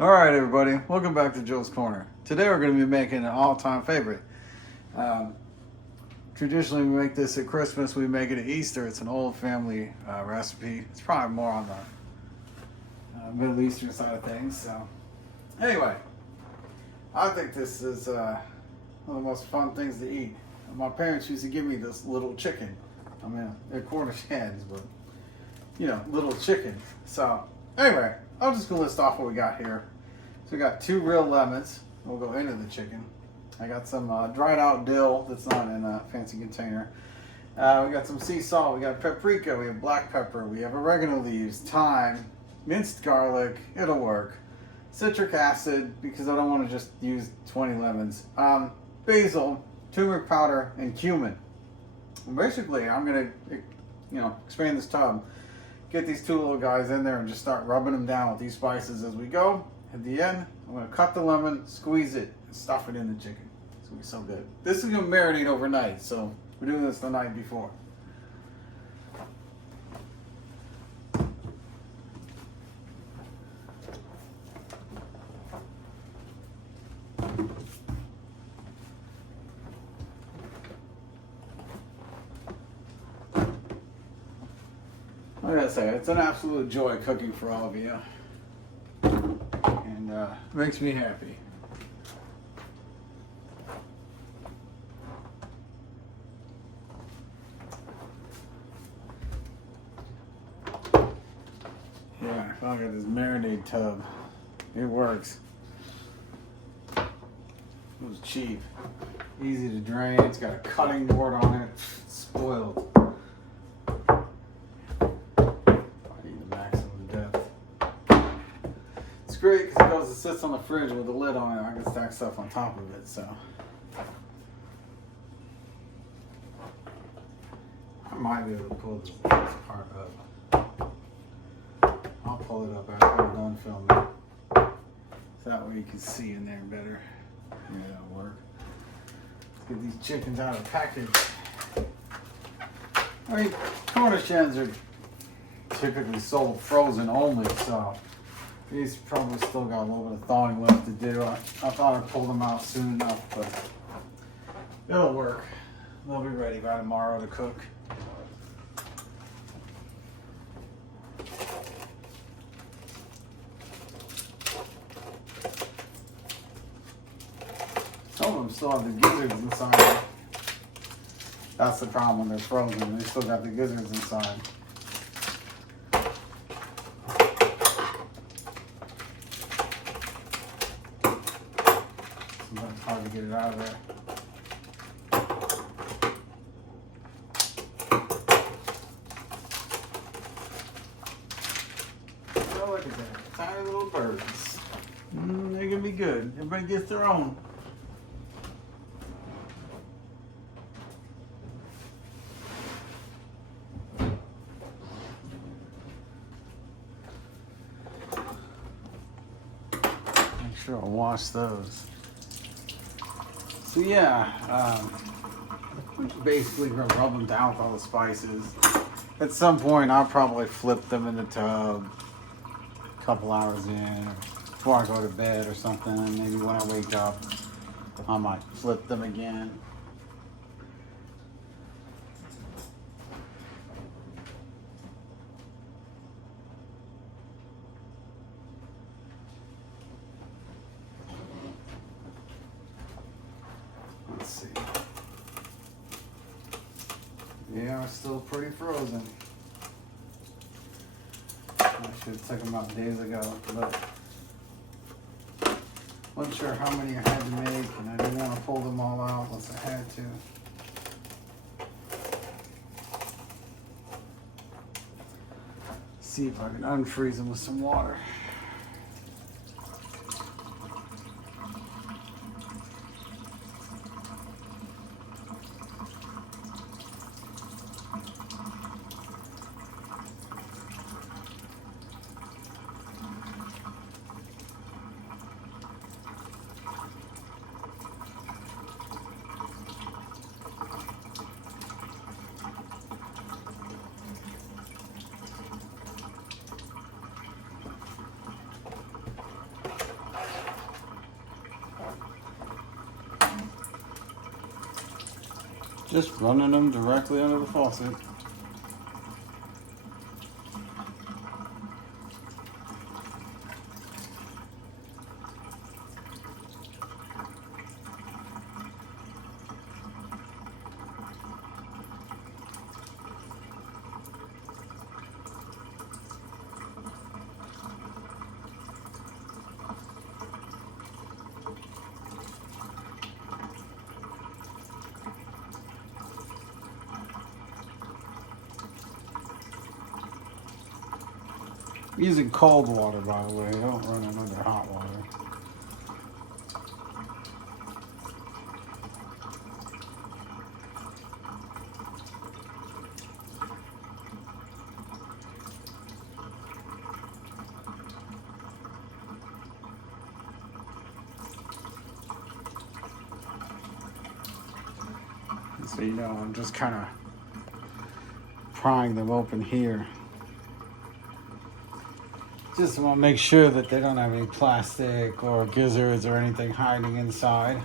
Alright everybody, welcome back to Joe's Corner. Today we're going to be making an all-time favorite. Traditionally we make this at Christmas, we make it at Easter. It's an old family recipe. It's probably more on the Middle Eastern side of things. So anyway, I think this is one of the most fun things to eat. My parents used to give me this little chicken. I mean, they're Cornish hens, but you know, little chicken. So anyway, I'm just going to list off what we got here. So we got 2 real lemons. We'll go into the chicken. I got some dried out dill that's not in a fancy container. We got some sea salt. We got paprika. We have black pepper. We have oregano leaves, thyme, minced garlic. It'll work. Citric acid, because I don't want to just use 20 lemons. Basil, turmeric powder, and cumin. And basically, I'm going to, expand this tub. Get these 2 little guys in there and just start rubbing them down with these spices as we go. At the end, I'm going to cut the lemon, squeeze it, and stuff it in the chicken. It's going to be so good. This is going to marinate overnight, so we're doing this the night before. I gotta say, it's an absolute joy cooking for all of you, and makes me happy. Yeah, I finally got this marinade tub. It works. It was cheap, easy to drain. It's got a cutting board on it. It's spoiled. Great because it sits on the fridge with a lid on it. I can stack stuff on top of it, so I might be able to pull this part up. I'll pull it up after I'm done filming, so that way you can see in there better. Yeah, that'll work. Let's get these chickens out of the package. I mean, Cornish hens are typically sold frozen only, so these probably still got a little bit of thawing left to do. I thought I'd pull them out soon enough, but it'll work. They'll be ready by tomorrow to cook. Some of them still have the gizzards inside. That's the problem when they're frozen. They still got the gizzards inside. Hard to get it out of there. Oh, look at that. Tiny little birds. They're going to be good. Everybody gets their own. Make sure I wash those. So yeah, basically we're gonna rub them down with all the spices. At some point, I'll probably flip them in the tub a couple hours in, before I go to bed or something. Maybe when I wake up, I might flip them again. Let's see. Yeah, it's still pretty frozen. I should have took them out days ago, but wasn't sure how many I had to make, and I didn't want to pull them all out unless I had to. See if I can unfreeze them with some water. Just running them directly under the faucet. I'm using cold water, by the way. I don't run it under hot water. So you know, I'm just kind of prying them open here. Just want to make sure that they don't have any plastic or gizzards or anything hiding inside.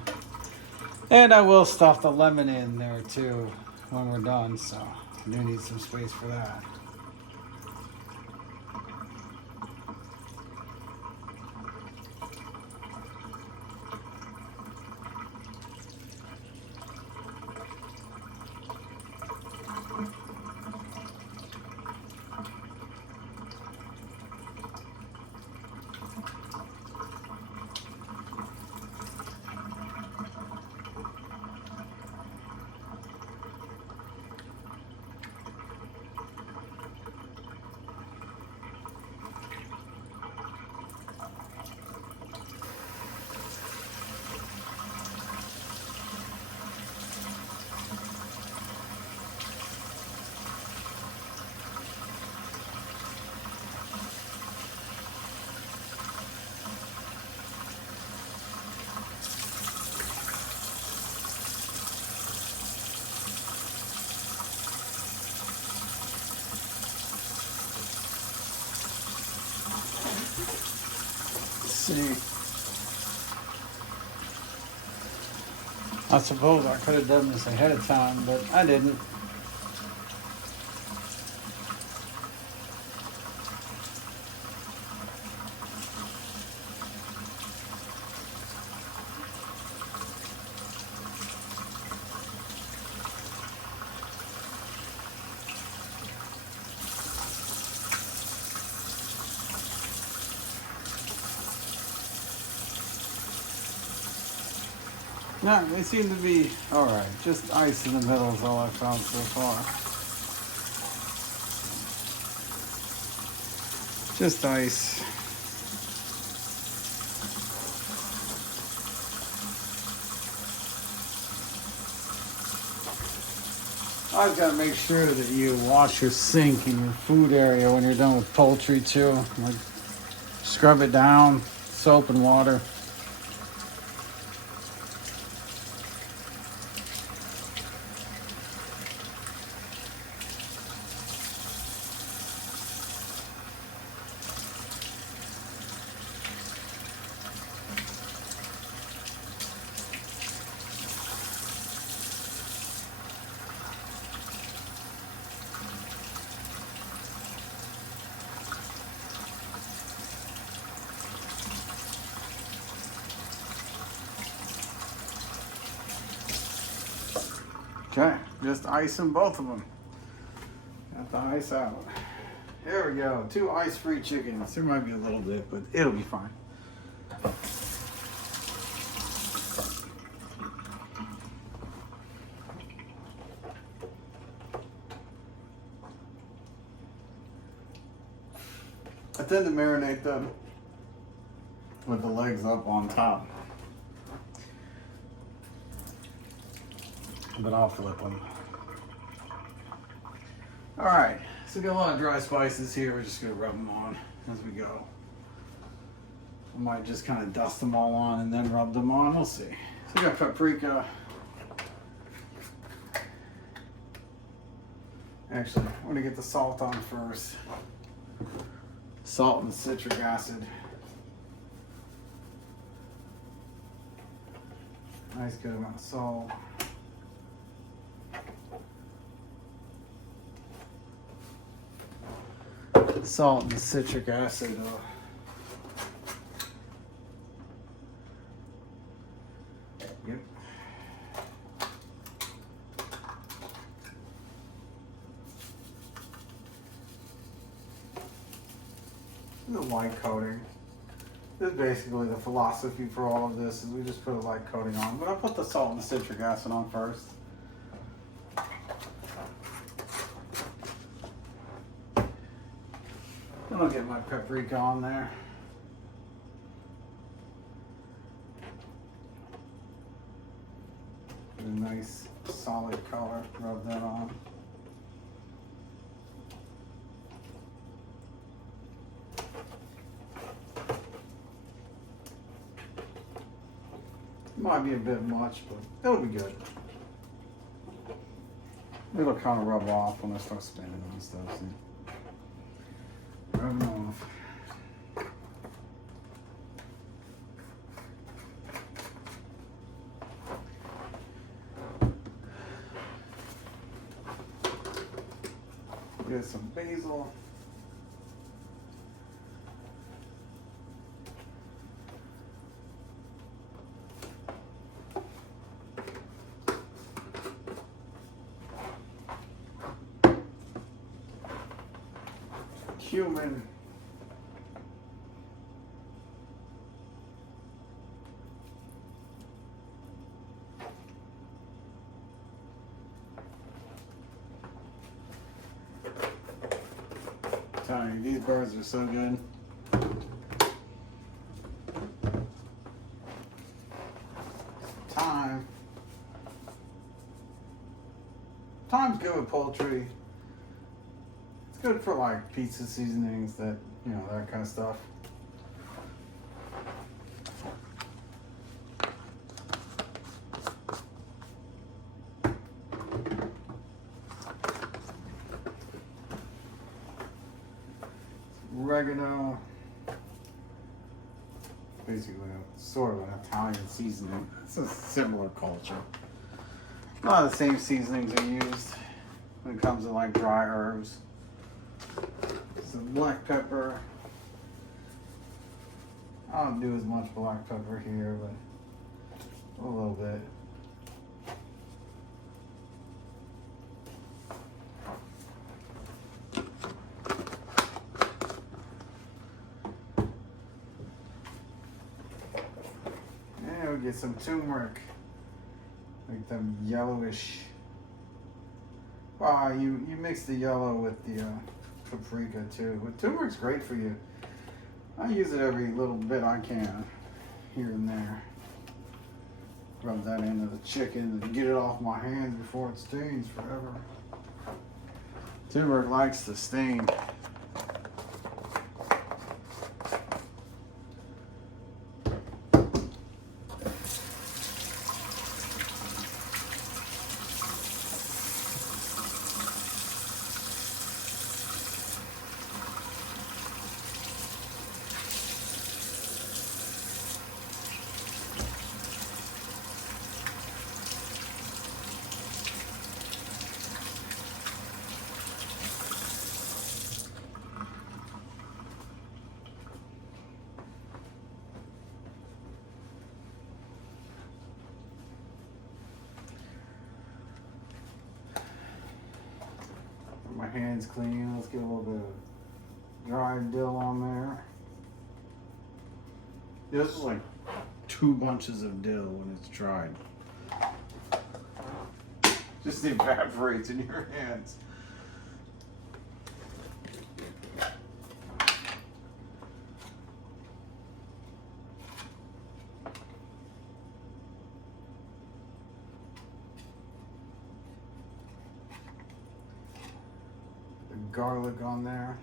And I will stuff the lemon in there too when we're done, so I do need some space for that. See, I suppose I could have done this ahead of time, but I didn't. No, they seem to be alright. Just ice in the middle is all I found so far. Just ice. I've got to make sure that you wash your sink and your food area when you're done with poultry too. Like, scrub it down, soap and water. Okay, just icing both of them. Got the ice out. There we go, 2 ice-free chickens. There might be a little bit, but it'll be fine. I tend to marinate them with the legs up on top. But I'll flip them. All right, so we got a lot of dry spices here. We're just gonna rub them on as we go. I might just kind of dust them all on and then rub them on. We'll see. So we got paprika. Actually, I'm gonna get the salt on first. Salt and citric acid. Nice good amount of salt. salt and the citric acid. Yep. The light coating. This is basically the philosophy for all of this, is we just put a light coating on. But I'll put the salt and the citric acid on first. Then I'll get my paprika on there. Get a nice solid color, rub that on. Might be a bit much, but it'll be good. It'll kind of rub off when I start spinning and stuff. See? Rub it off. Get some basil. Cumin. Telling you, these birds are so good. Thyme. Thyme's good with poultry. It's good for like pizza seasonings, that, you know, that kind of stuff. Oregano, basically a sort of an Italian seasoning. It's a similar culture. A lot of the same seasonings are used when it comes to like dry herbs. Some black pepper. I don't do as much black pepper here, but a little bit. And we'll get some turmeric, make them yellowish. You mix the yellow with the paprika too. But turmeric's great for you. I use it every little bit I can, here and there. Rub that into the chicken and get it off my hands before it stains forever. Turmeric likes to stain. My hands clean. Let's get a little bit of dried dill on there. This is like 2 bunches of dill when it's dried. Just evaporates in your hands. Garlic on there.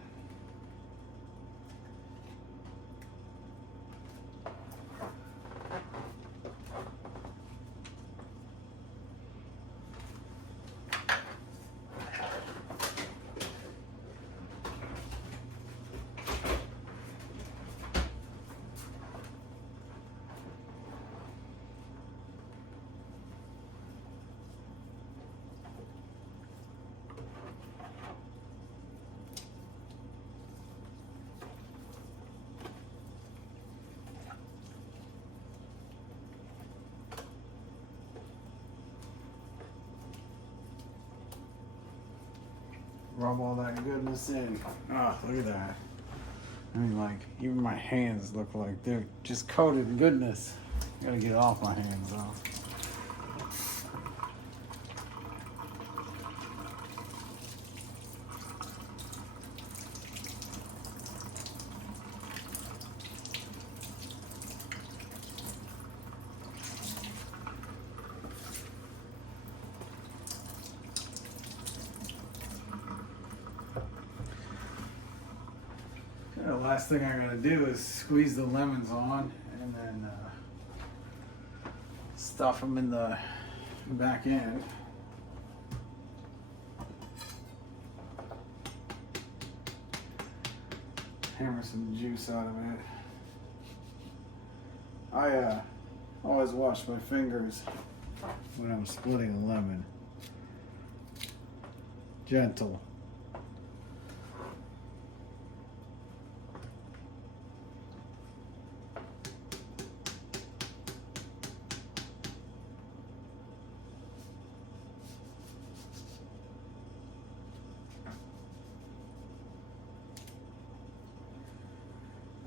rub all that goodness in. Oh, look at that. I mean, like, even my hands look like they're just coated in goodness. I gotta get it off my hands, though. The last thing I gotta do is squeeze the lemons on and then stuff them in the back end. Hammer some juice out of it. I always wash my fingers when I'm splitting a lemon. Gentle.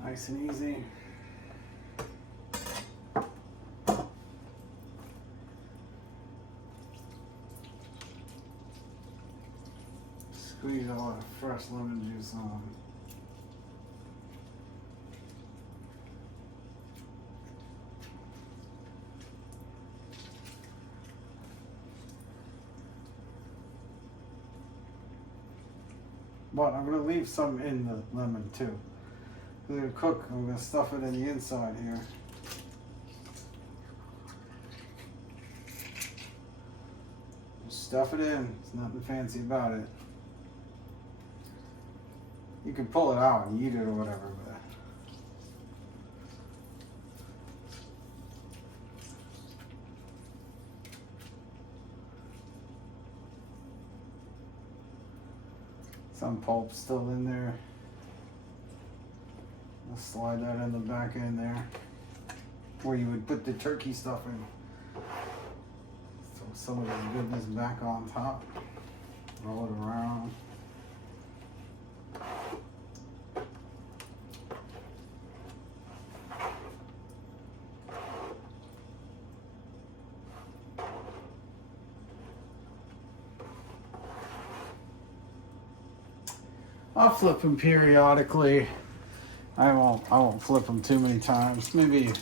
Nice and easy. Squeeze all that fresh lemon juice on. But I'm going to leave some in the lemon too. I'm going to cook, I'm going to stuff it in the inside here. Just stuff it in, there's nothing fancy about it. You can pull it out and eat it or whatever, but some pulp still in there. I'll slide that in the back end there, where you would put the turkey stuffing. Throw some of the goodness back on top. Roll it around. I'll flip them periodically. I won't flip them too many times. Maybe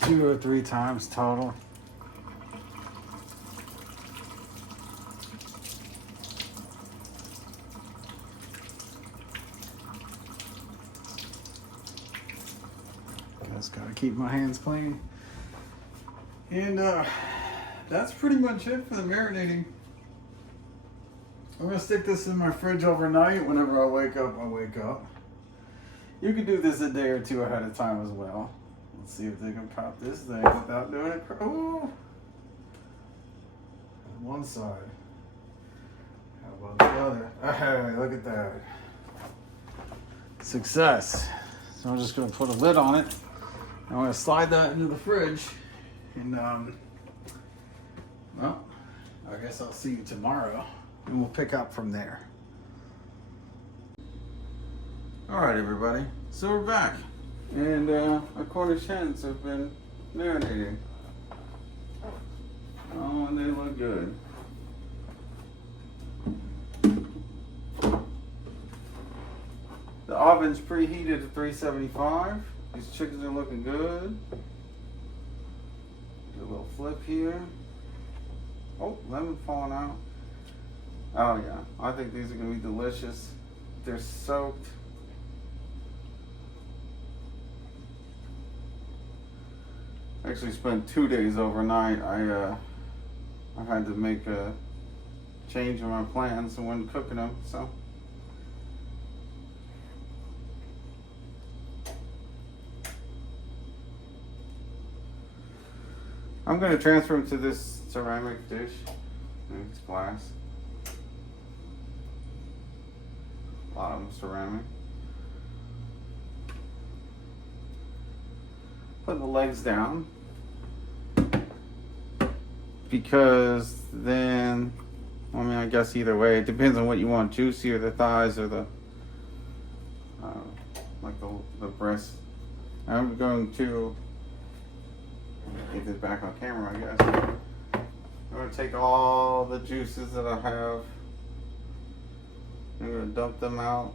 2 or 3 times total. Just gotta keep my hands clean. And that's pretty much it for the marinating. I'm gonna stick this in my fridge overnight. Whenever I wake up, I wake up. You can do this a day or 2 ahead of time as well. Let's see if they can pop this thing without doing it. Ooh. One side. How about the other? Hey, look at that. Success. So I'm just gonna put a lid on it. I'm gonna slide that into the fridge. And well, I guess I'll see you tomorrow. And we'll pick up from there. All right, everybody. So we're back, and our Cornish hens have been marinating. Oh, and they look good. The oven's preheated at 375. These chickens are looking good. Do a little flip here. Oh, lemon falling out. Oh yeah, I think these are gonna be delicious. They're soaked. Actually spent 2 days overnight. I had to make a change in my plans and when cooking them, so. I'm gonna transfer them to this ceramic dish. It's glass. Bottom ceramic. Put the legs down because then I mean, I guess either way. It depends on what you want, juicy or the thighs or the, like the breast. I'm going to get this back on camera, I guess. I'm going to take all the juices that I have. I'm going to dump them out.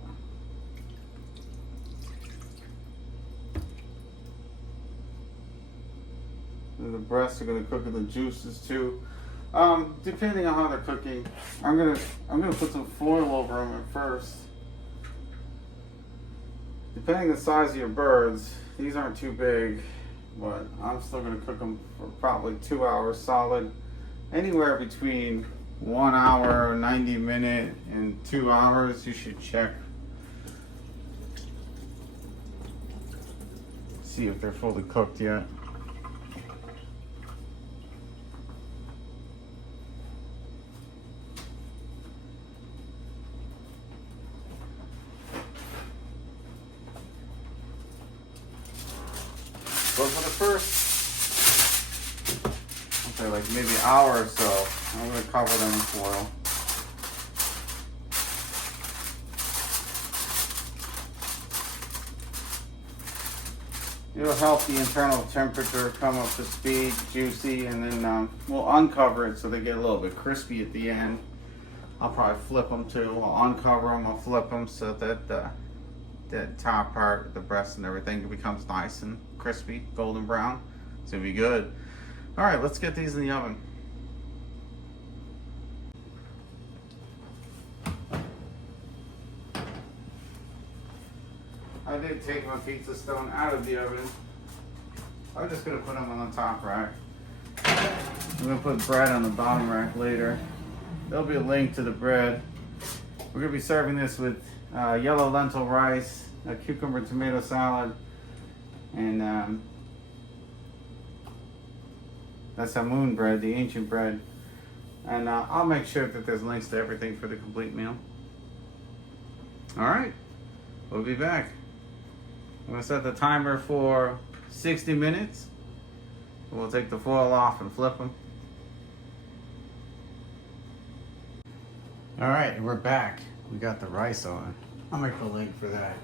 And the breasts are going to cook in the juices too. Depending on how they're cooking, I'm gonna put some foil over them at first. Depending on the size of your birds, these aren't too big, but I'm still gonna cook them for probably 2 hours solid. Anywhere between 1 hour, 90 minutes, and 2 hours. You should check. See if they're fully cooked yet. But for the first, okay, like maybe an hour or so, I'm going to cover them in foil. It'll help the internal temperature come up to speed, juicy, and then we'll uncover it so they get a little bit crispy at the end. I'll probably flip them too. I'll uncover them, I'll flip them so that that top part, the breast and everything, becomes nice and crispy, golden brown. It's gonna be good. All right, let's get these in the oven. I did take my pizza stone out of the oven. I'm just gonna put them on the top rack. I'm gonna put bread on the bottom rack later. There'll be a link to the bread. We're gonna be serving this with yellow lentil rice, a cucumber tomato salad, and that's moon bread, the ancient bread. And I'll make sure that there's links to everything for the complete meal. All right, we'll be back. I'm gonna set the timer for 60 minutes. We'll take the foil off and flip them. All right, we're back. We got the rice on. I'll make the link for that.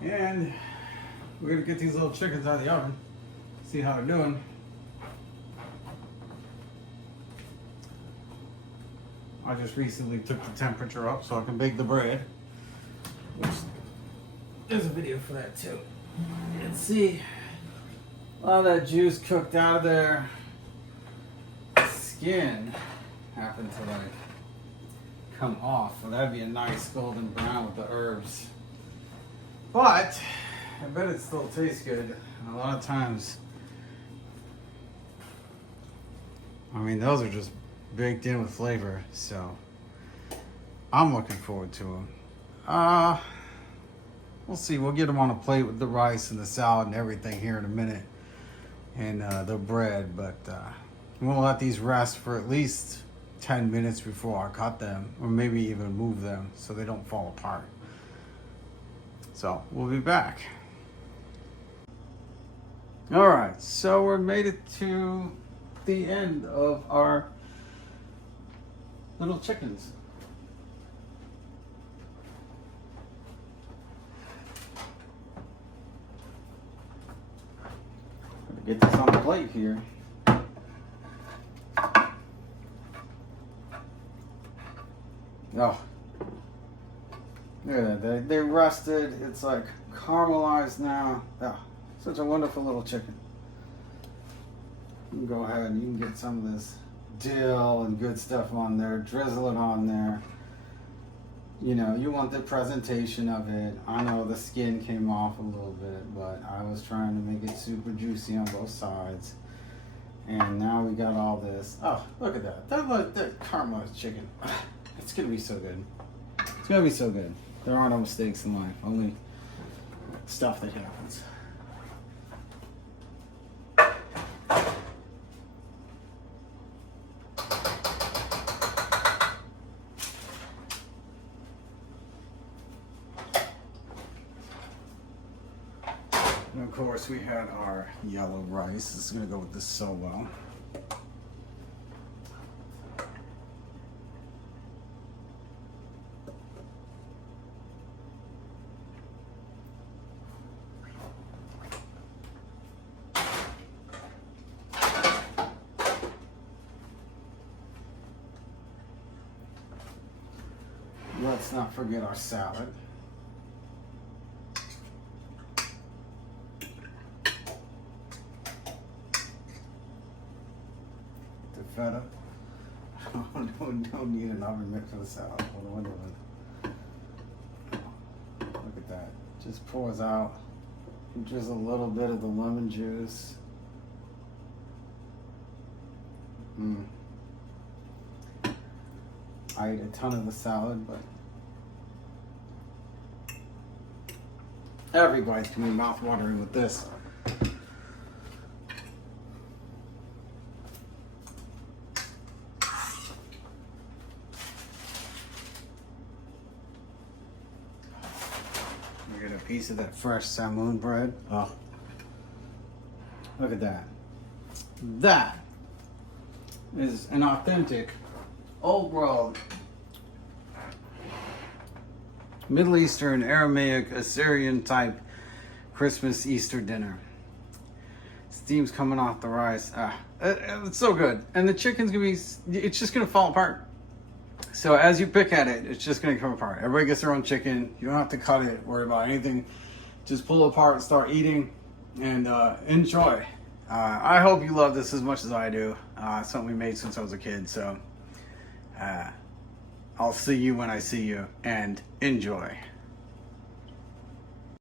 And we're gonna get these little chickens out of the oven, see how they're doing. I just recently took the temperature up so I can bake the bread. Which, there's a video for that too. You can see a lot of that juice cooked out of there. The skin happened to like come off. Well, that'd be a nice golden brown with the herbs. But I bet it still tastes good. And a lot of times, I mean, those are just baked in with flavor. So I'm looking forward to them. We'll see. We'll get them on a plate with the rice and the salad and everything here in a minute, and the bread. But we'll let these rest for at least 10 minutes before I cut them, or maybe even move them so they don't fall apart. So we'll be back. All right, so we made it to the end of our little chickens. Get this on the plate here. Oh, look at that. They rusted. It's like caramelized now. Oh, such a wonderful little chicken. You can go ahead and you can get some of this dill and good stuff on there. Drizzle it on there. You know, you want the presentation of it. I know the skin came off a little bit, but I was trying to make it super juicy on both sides. And now we got all this. Oh, look at that. That caramelized chicken. It's going to be so good. It's going to be so good. There are no mistakes in life, only stuff that happens. And of course, we had our yellow rice. This is going to go with this so well. not forget our salad. The feta. Don't need an oven mitt for the salad. Look at that. Just pours out. Just a little bit of the lemon juice. I ate a ton of the salad, but everybody's gonna be mouth-watering with this. We get a piece of that fresh salmon bread. Oh, look at that. That is an authentic, old-world, Middle Eastern, Aramaic, Assyrian type Christmas Easter dinner. Steam's coming off the rice. It's so good. And the chicken's gonna be, it's just gonna fall apart. So as you pick at it, it's just gonna come apart. Everybody gets their own chicken. You don't have to cut it, worry about anything. Just pull it apart, start eating, and enjoy. I hope you love this as much as I do. It's something we made since I was a kid, so I'll see you when I see you, and enjoy.